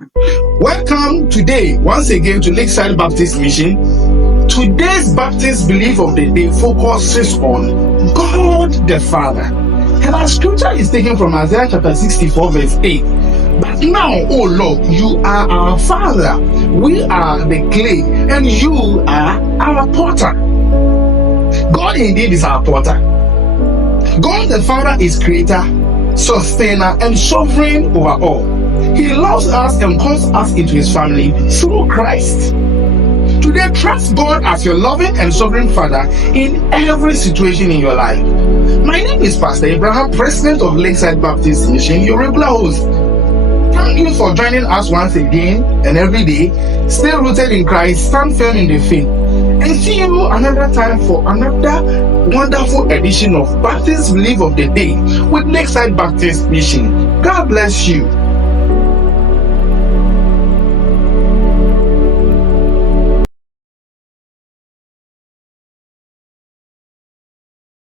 Welcome today once again to Lakeside Baptist Mission. Today's Baptist belief of the day focuses on God the Father. And our scripture is taken from Isaiah chapter 64 verse 8. But now, O Lord, you are our Father. We are the clay and you are our potter. God indeed is our potter. God the Father is creator, sustainer, and sovereign over all. He loves us and calls us into his family through Christ. Today, trust God as your loving and sovereign Father in every situation in your life. My name is Pastor Abraham, President of Lakeside Baptist Mission, your regular host. Thank you for joining us once again and every day. Stay rooted in Christ, stand firm in the faith, and see you another time for another wonderful edition of Baptist Belief of the Day with Lakeside Baptist Mission. God bless you.